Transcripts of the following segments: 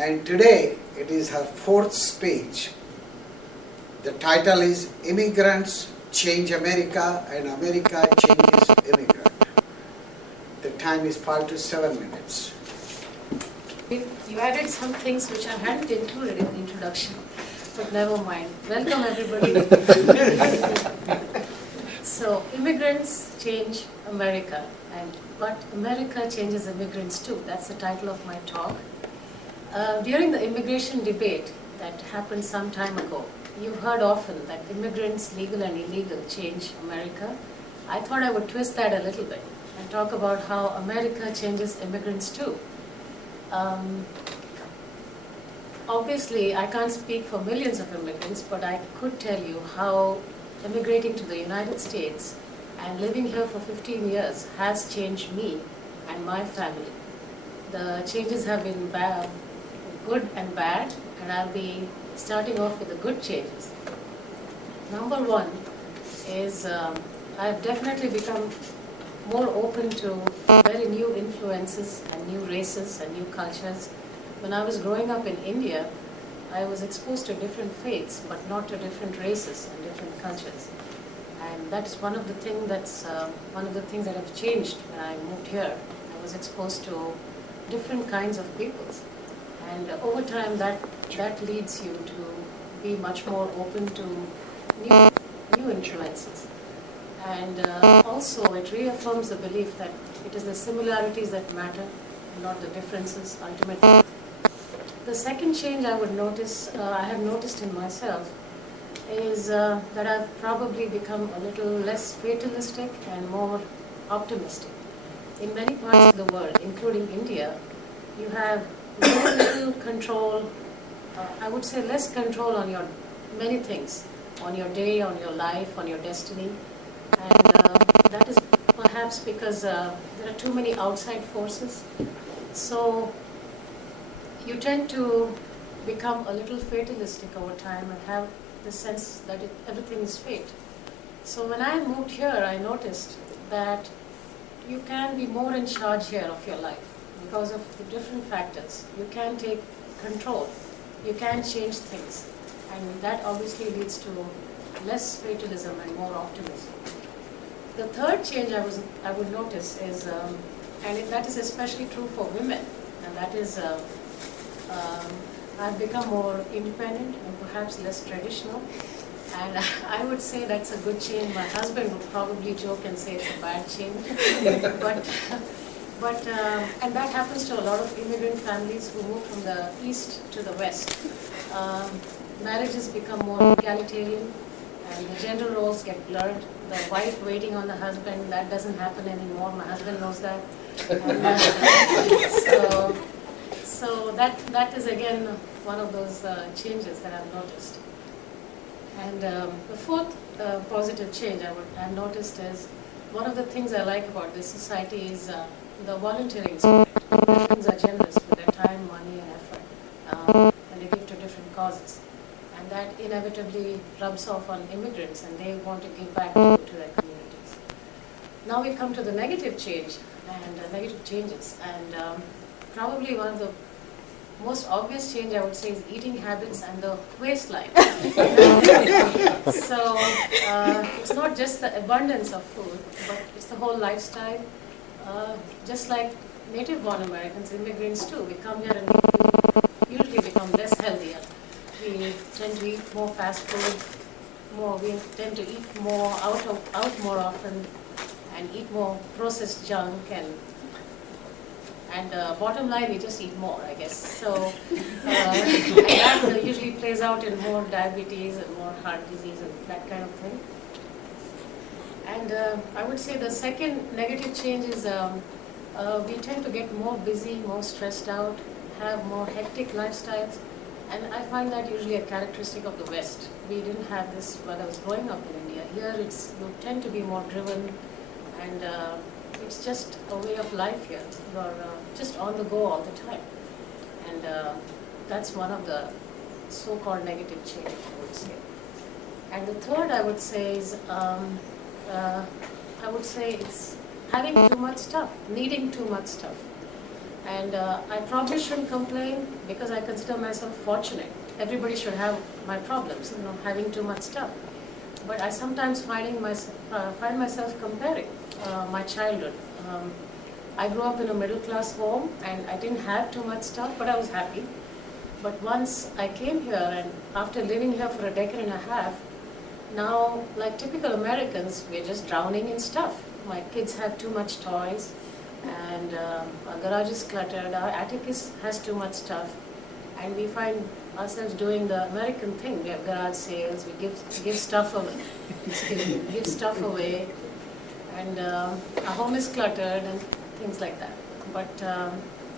And today it is her fourth speech. The title is Immigrants Change America and America Changes Immigrant. The time is 5 to 7 minutes. You added some things which I hadn't included in the introduction, but never mind. Welcome everybody. So, immigrants change America, but America changes immigrants too. That's the title of my talk. During the immigration debate that happened some time ago, you've heard often that immigrants, legal and illegal, change America. I thought I would twist that a little bit and talk about how America changes immigrants too. Obviously, I can't speak for millions of immigrants, but I could tell you how immigrating to the United States and living here for 15 years has changed me and my family. The changes have been good and bad, and I'll be starting off with the good changes. Number one is I've definitely become more open to very new influences and new races and new cultures. When I was growing up in India, I was exposed to different faiths, but not to different races and different cultures. And that's one of the things that have changed when I moved here. I was exposed to different kinds of peoples. And over time, that leads you to be much more open to new influences. And also, it reaffirms the belief that it is the similarities that matter, not the differences, ultimately. The second change I have noticed in myself, is that I've probably become a little less fatalistic and more optimistic. In many parts of the world, including India, you have very little control, I would say less control on your many things, on your day, on your life, on your destiny. And that is perhaps because there are too many outside forces. So you tend to become a little fatalistic over time and have the sense that everything is fate. So when I moved here, I noticed that you can be more in charge here of your life because of the different factors. You can take control. You can change things. And that obviously leads to less fatalism and more optimism. The third change I would notice is, that is especially true for women, and that is I've become more independent and perhaps less traditional. And I would say that's a good change. My husband would probably joke and say it's a bad change. And that happens to a lot of immigrant families who move from the east to the west. Marriages become more egalitarian and the gender roles get blurred. The wife waiting on the husband, that doesn't happen anymore. My husband knows that. And, so that is again one of those changes that I've noticed. And the fourth positive change I've noticed is one of the things I like about this society is the volunteering spirit. Americans are generous with their time, money, and effort, and they give to different causes. And that inevitably rubs off on immigrants, and they want to give back to their communities. Now we come to the negative change and negative changes, and probably one of the most obvious change I would say is eating habits and the waistline. So it's not just the abundance of food, but it's the whole lifestyle. Just like native-born Americans, immigrants too, we come here and we usually become less healthier. We tend to eat more fast food, we tend to eat more out more often, and eat more processed junk, and bottom line, we just eat more, I guess. So and that usually plays out in more diabetes and more heart disease and that kind of thing. And I would say the second negative change is we tend to get more busy, more stressed out, have more hectic lifestyles. And I find that usually a characteristic of the West. We didn't have this when I was growing up in India. Here you tend to be more driven, and it's just a way of life here. You're just on the go all the time. And that's one of the so-called negative change, I would say. And the third I would say is, it's having too much stuff, needing too much stuff. And I probably shouldn't complain because I consider myself fortunate. Everybody should have my problems, having too much stuff. But I sometimes find myself comparing my childhood. I grew up in a middle class home and I didn't have too much stuff, but I was happy. But once I came here, and after living here for a decade and a half, now, like typical Americans, we're just drowning in stuff. My kids have too much toys, and our garage is cluttered, our attic has too much stuff, and we find ourselves doing the American thing. We have garage sales, we give stuff away, give stuff away, and our home is cluttered and things like that. But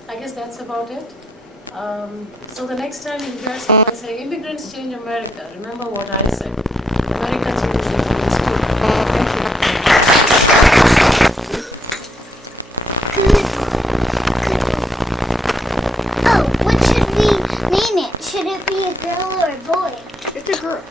I guess that's about it. So the next time you hear someone say, "Immigrants change America," remember what I said. America changes immigrants too. Oh, what should we name it? Should it be a girl or a boy? It's a girl.